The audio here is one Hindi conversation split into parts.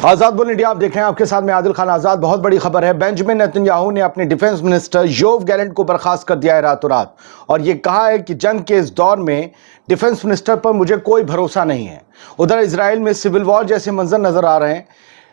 आजाद बोल इंडिया आप देख रहे हैं, आपके साथ में आदिल खान आजाद। बहुत बड़ी खबर है, बेंजामिन नेतन्याहू ने अपने डिफेंस मिनिस्टर योव गैलेंट को बर्खास्त कर दिया है रातों रात, और ये कहा है कि जंग के इस दौर में डिफेंस मिनिस्टर पर मुझे कोई भरोसा नहीं है। उधर इजराइल में सिविल वॉर जैसे मंजर नजर आ रहे हैं।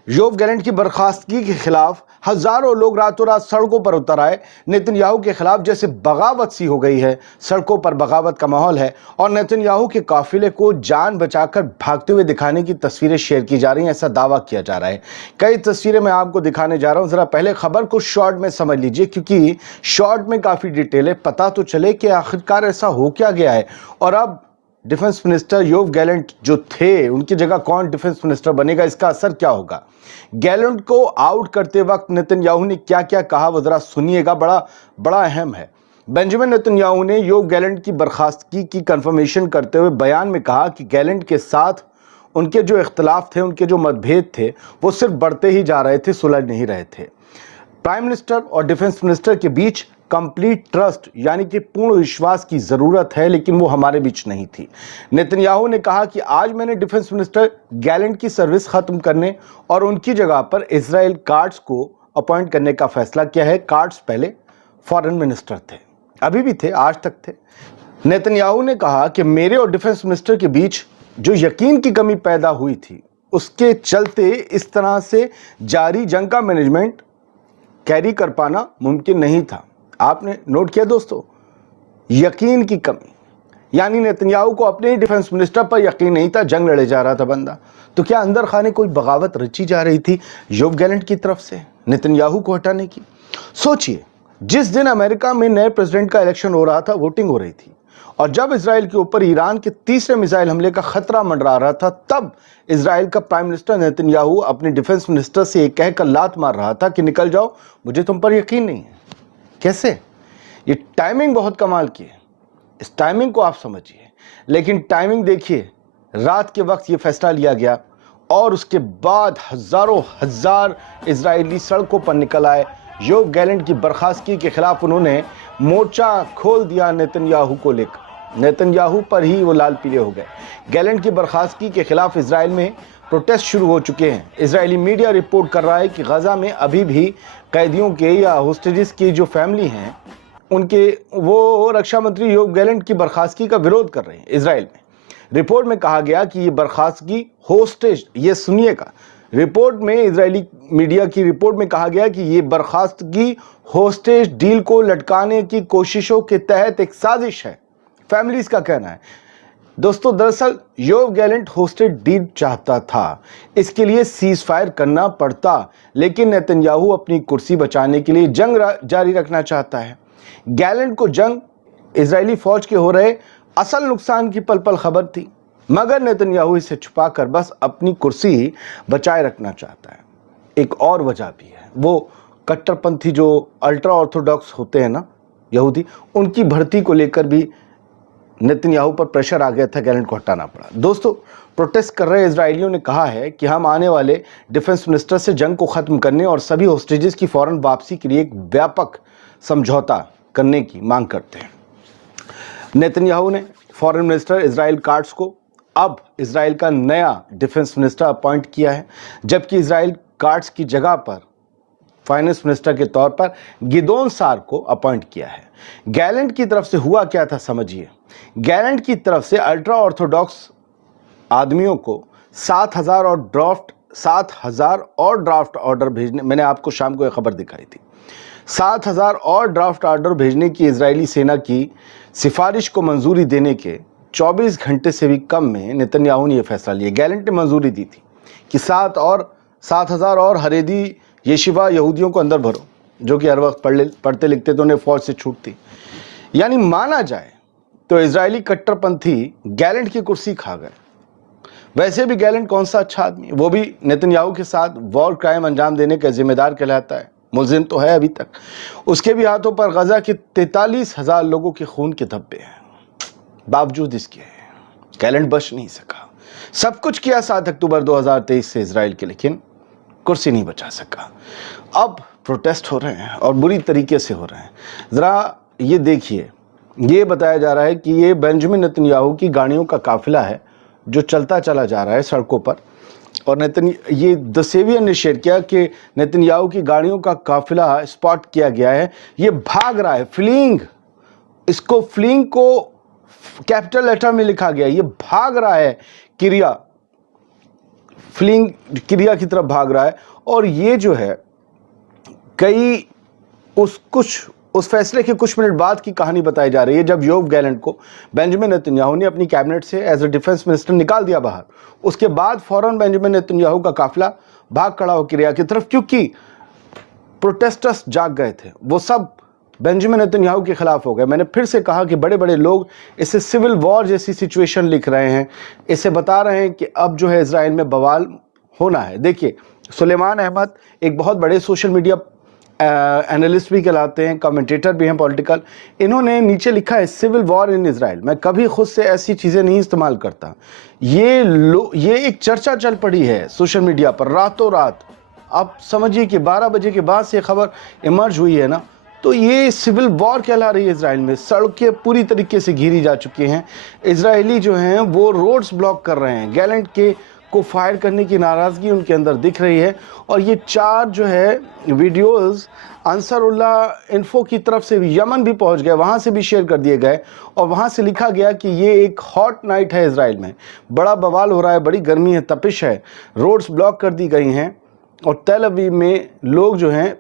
योव गैलेंट की बर्खास्तगी के खिलाफ हजारों लोग रातों रात सड़कों पर उतर आए। नेतन्याहू के खिलाफ जैसे बगावत सी हो गई है, सड़कों पर बगावत का माहौल है और नेतन्याहू के काफिले को जान बचाकर भागते हुए दिखाने की तस्वीरें शेयर की जा रही हैं, ऐसा दावा किया जा रहा है। कई तस्वीरें मैं आपको दिखाने जा रहा हूं, जरा पहले खबर को शॉर्ट में समझ लीजिए, क्योंकि शॉर्ट में काफी डिटेल है, पता तो चले कि आखिरकार ऐसा हो क्या गया है और अब डिफेंस मिनिस्टर योव गैलेंट जो थे उनकी जगह कौन डिफेंस मिनिस्टर बनेगा, इसका असर क्या होगा। गैलेंट को आउट करते वक्त नेतन्याहू ने क्या क्या कहा वो जरा सुनिएगा, बड़ा अहम है। बेंजामिन नेतन्याहू ने योव गैलेंट की बर्खास्तगी की कंफर्मेशन करते हुए बयान में कहा कि गैलेंट के साथ उनके जो इख्तलाफ थे, उनके जो मतभेद थे, वो सिर्फ बढ़ते ही जा रहे थे, सुलझ नहीं रहे थे। प्राइम मिनिस्टर और डिफेंस मिनिस्टर के बीच कंप्लीट ट्रस्ट यानी कि पूर्ण विश्वास की जरूरत है, लेकिन वो हमारे बीच नहीं थी। नेतन्याहू ने कहा कि आज मैंने डिफेंस मिनिस्टर गैलेंट की सर्विस खत्म करने और उनकी जगह पर इजराइल काट्स को अपॉइंट करने का फैसला किया है। काट्स पहले फॉरेन मिनिस्टर थे, अभी भी थे, आज तक थे। नेतन्याहू ने कहा कि मेरे और डिफेंस मिनिस्टर के बीच जो यकीन की कमी पैदा हुई थी, उसके चलते इस तरह से जारी जंग का मैनेजमेंट कैरी कर पाना मुमकिन नहीं था। आपने नोट किया दोस्तों, यकीन की कमी, यानी नेतन्याहू को अपने ही डिफेंस मिनिस्टर पर यकीन नहीं था, जंग लड़े जा रहा था बंदा। तो क्या अंदर खाने कोई बगावत रची जा रही थी योव गैलेंट की तरफ से नेतन्याहू को हटाने की। सोचिए, जिस दिन अमेरिका में नए प्रेसिडेंट का इलेक्शन हो रहा था, वोटिंग हो रही थी, और जब इजराइल के ऊपर ईरान के तीसरे मिसाइल हमले का खतरा मंडरा रहा था, तब इजराइल का प्राइम मिनिस्टर नेतन्याहू अपने डिफेंस मिनिस्टर से एक कहकर लात मार रहा था कि निकल जाओ, मुझे तुम पर यकीन नहीं है। कैसे? ये टाइमिंग बहुत कमाल की है, इस टाइमिंग को आप समझिए। लेकिन टाइमिंग देखिए, रात के वक्त ये फैसला लिया गया और उसके बाद हजारों हजार इजरायली सड़कों पर निकल आए। योव गैलेंट की बर्खास्तगी के खिलाफ उन्होंने मोर्चा खोल दिया नेतन्याहू को लेकर। नेतन्याहू पर ही वो लाल पीले हो गए। गैलेंट की बर्खास्तगी के खिलाफ इजराइल में प्रोटेस्ट शुरू हो चुके हैं। इजरायली मीडिया रिपोर्ट कर रहा है कि गजा में अभी भी कैदियों के या होस्टेजेस की जो फैमिली हैं, उनके वो रक्षा मंत्री योव गैलेंट की बर्खास्तगी का विरोध कर रहे हैं इजराइल में। रिपोर्ट में कहा गया कि ये बर्खास्तगी होस्टेज, ये सुनिएगा, रिपोर्ट में, इजरायली मीडिया की रिपोर्ट में कहा गया कि ये बर्खास्तगी होस्टेज डील को लटकाने की कोशिशों के तहत एक साजिश है, फैमिलीज का कहना है। दोस्तों, दरअसल योव गैलेंट होस्टेज डील चाहता था, इसके लिए सीज फायर करना पड़ता, लेकिन नेतन्याहू अपनी कुर्सी बचाने के लिए जंग जारी रखना चाहता है। गैलेंट को जंग इजरायली फौज के हो रहे असल नुकसान की पल पल खबर थी, मगर नेतन्याहू इसे छुपाकर बस अपनी कुर्सी बचाए रखना चाहता है। एक और वजह भी है, वो कट्टरपंथी जो अल्ट्रा ऑर्थोडॉक्स होते हैं ना यहूदी, उनकी भर्ती को लेकर भी नेतन्याहू पर प्रेशर आ गया था, गैलेंट को हटाना पड़ा। दोस्तों, प्रोटेस्ट कर रहे इजरायलियों ने कहा है कि हम आने वाले डिफेंस मिनिस्टर से जंग को खत्म करने और सभी होस्टेजेस की फौरन वापसी के लिए एक व्यापक समझौता करने की मांग करते हैं। नेतन्याहू ने फॉरेन मिनिस्टर इजराइल काट्स को अब इजराइल का नया डिफेंस मिनिस्टर अपॉइंट किया है, जबकि इजराइल काट्स की जगह पर फाइनेंस मिनिस्टर के तौर पर गिदोन सार को अपॉइंट किया है। गैलेंट की तरफ से हुआ क्या था समझिए। गैलेंट की तरफ से अल्ट्रा ऑर्थोडॉक्स आदमियों को 7,000 और ड्राफ्ट ऑर्डर भेजने, मैंने आपको शाम को एक खबर दिखाई थी, 7,000 और ड्राफ्ट ऑर्डर भेजने की इजरायली सेना की सिफारिश को मंजूरी देने के 24 घंटे से भी कम में नेतन्याहू ने यह फैसला लिया। गैलेंट ने मंजूरी दी थी कि 7,000 और हरेदी येशिवा यहूदियों को अंदर भरो, जो कि हर वक्त पढ़ते लिखते तो उन्हें फौज से छूटती। यानी माना जाए तो इजरायली कट्टरपंथी गैलेंट की कुर्सी खा गए। वैसे भी गैलेंट कौन सा अच्छा आदमी, वो भी नेतन्याहू के साथ वॉर क्राइम अंजाम देने का जिम्मेदार कहलाता है, मुलजिम तो है अभी तक। उसके भी हाथों पर गजा के 43,000 लोगों के खून के धब्बे हैं। बावजूद इसके गैलेंट बच नहीं सका। सब कुछ किया 7 अक्टूबर 2023 से इजराइल के, लेकिन कुर्सी नहीं बचा सका। अब प्रोटेस्ट हो रहे हैं और बुरी तरीके से हो रहे हैं। जरा ये देखिए, ये बताया जा रहा है कि ये बेंजामिन नेतन्याहू की गाड़ियों का काफिला है जो चलता चला जा रहा है सड़कों पर। और ये द सेवियर ने शेयर किया कि नेतन्याहू की गाड़ियों का काफिला स्पॉट किया गया है, ये भाग रहा है, फ्लीइंग, इसको फ्लीइंग को कैपिटल लेटर में लिखा गया, ये भाग रहा है, क्रिया, फ्लीइंग क्रिया की तरफ भाग रहा है। और ये जो है उस फैसले के कुछ मिनट बाद की कहानी बताई जा रही है, जब योव गैलेंट को बेंजामिन नेतन्याहू ने अपनी कैबिनेट से एज ए डिफेंस मिनिस्टर निकाल दिया बाहर। उसके बाद फौरन बेंजामिन नेतन्याहू का काफिला भाग खड़ा हो क्रिया की तरफ, क्योंकि प्रोटेस्टर्स जाग गए थे, वो सब बेंजामिन नेतन्याहू के खिलाफ हो गए। मैंने फिर से कहा कि बड़े बड़े लोग इसे सिविल वॉर जैसी सिचुएशन लिख रहे हैं, इसे बता रहे हैं कि अब जो है इजराइल में बवाल होना है। देखिए, सुलेमान अहमद एक बहुत बड़े सोशल मीडिया एनालिस्ट भी कहलाते हैं, कमेंटेटर भी हैं पॉलिटिकल, इन्होंने नीचे लिखा है सिविल वॉर इन इजराइल। मैं कभी खुद से ऐसी चीज़ें नहीं इस्तेमाल करता, ये एक चर्चा चल पड़ी है सोशल मीडिया पर रातों रात। आप समझिए कि 12 बजे के बाद से खबर इमर्ज हुई है ना, तो ये सिविल वॉर कहला रही है इजराइल में। सड़कें पूरी तरीके से घिरी जा चुकी हैं, इजरायली जो हैं वो रोड्स ब्लॉक कर रहे हैं, गैलेंट को फायर करने की नाराज़गी उनके अंदर दिख रही है। और ये 4 जो है वीडियोस अंसारुल्लाह इन्फो की तरफ से भी यमन भी पहुंच गए, वहाँ से भी शेयर कर दिए गए, और वहाँ से लिखा गया कि ये एक हॉट नाइट है इजराइल में, बड़ा बवाल हो रहा है, बड़ी गर्मी है, तपिश है, रोड्स ब्लॉक कर दी गई हैं। और तेल अवीव में लोग जो हैं,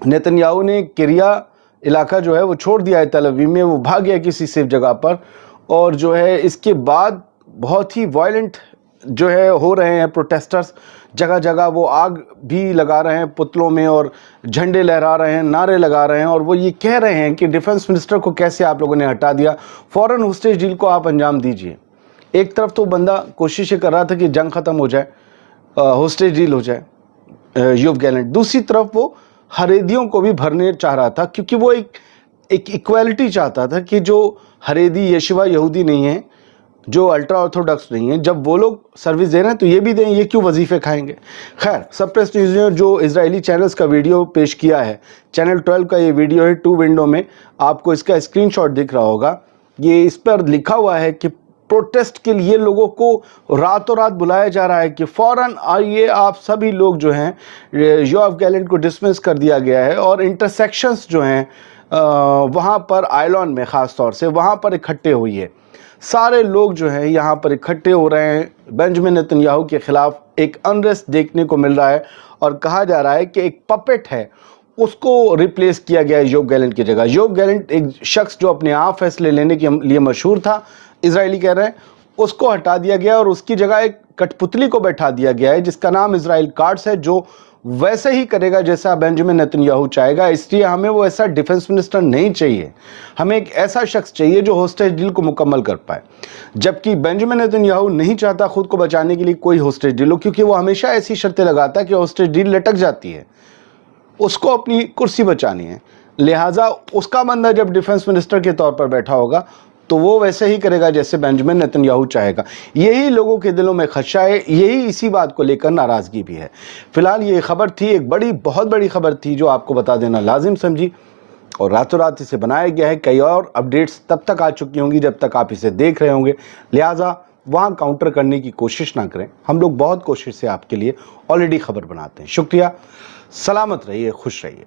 नेतन्याहू ने किरिया इलाका जो है वो छोड़ दिया है तेल अवीव में, वो भाग गया किसी सेफ जगह पर। और जो है इसके बाद बहुत ही वायलेंट जो है हो रहे हैं प्रोटेस्टर्स, जगह जगह वो आग भी लगा रहे हैं पुतलों में और झंडे लहरा रहे हैं, नारे लगा रहे हैं, और वो ये कह रहे हैं कि डिफेंस मिनिस्टर को कैसे आप लोगों ने हटा दिया, फ़ौरन होस्टेज डील को आप अंजाम दीजिए। एक तरफ तो बंदा कोशिश कर रहा था कि जंग ख़त्म हो जाए, होस्टेज डील हो जाए, योव गैलेंट, दूसरी तरफ वो हरेदियों को भी भरने चाह रहा था, क्योंकि वो एक इक्वालिटी चाहता था कि जो हरेदी येशिवा यहूदी नहीं है, जो अल्ट्रा ऑर्थोडॉक्स नहीं है, जब वो लोग सर्विस दे रहे हैं तो ये भी दें, ये क्यों वजीफे खाएंगे। खैर, सप्रेस न्यूज़ ने जो इजरायली चैनल्स का वीडियो पेश किया है, चैनल 12 का ये वीडियो है, 2 विंडो में आपको इसका स्क्रीनशॉट दिख रहा होगा। ये इस पर लिखा हुआ है कि प्रोटेस्ट के लिए लोगों को रातों रात बुलाया जा रहा है कि फ़ौरन आइए आप सभी लोग जो हैं, योव गैलेंट को डिसमिस कर दिया गया है। और इंटरसेक्शंस जो हैं वहाँ पर आयलॉन में ख़ास तौर से वहाँ पर इकट्ठे हुई है, सारे लोग जो हैं यहाँ पर इकट्ठे हो रहे हैं। बेंजामिन नेतन्याहू के खिलाफ एक अनरेस्ट देखने को मिल रहा है, और कहा जा रहा है कि एक पपेट है उसको रिप्लेस किया गया है योव गैलेंट की जगह। योव गैलेंट एक शख्स जो अपने आप फैसले लेने के लिए मशहूर था, इजरायली कह रहे हैं, उसको हटा दिया गया और उसकी जगह एक कठपुतली को बैठा दिया गया है जिसका नाम इजराइल कार्ड्स है, जो वैसे ही करेगा जैसा बेंजामिन नेतन्याहू चाहेगा। इसलिए हमें वो ऐसा डिफेंस मिनिस्टर नहीं चाहिए, हमें एक ऐसा शख्स चाहिए जो होस्टेज डील को मुकम्मल कर पाए। जबकि बेंजामिन नेतन्याहू नहीं चाहता खुद को बचाने के लिए कोई होस्टेज डील हो, क्योंकि वो हमेशा ऐसी शर्तें लगाता है कि होस्टेज डील लटक जाती है, उसको अपनी कुर्सी बचानी है। लिहाजा उसका बंदा जब डिफेंस मिनिस्टर के तौर पर बैठा होगा तो वो वैसे ही करेगा जैसे बेंजामिन नेतन्याहू चाहेगा। यही लोगों के दिलों में खदशा है, यही इसी बात को लेकर नाराज़गी भी है। फिलहाल ये खबर थी, एक बहुत बड़ी खबर थी जो आपको बता देना लाजिम समझी, और रातों रात इसे बनाया गया है। कई और अपडेट्स तब तक आ चुकी होंगी जब तक आप इसे देख रहे होंगे, लिहाजा वहाँ काउंटर करने की कोशिश ना करें। हम लोग बहुत कोशिश से आपके लिए ऑलरेडी खबर बनाते हैं। शुक्रिया, सलामत रहिए, खुश रहिए।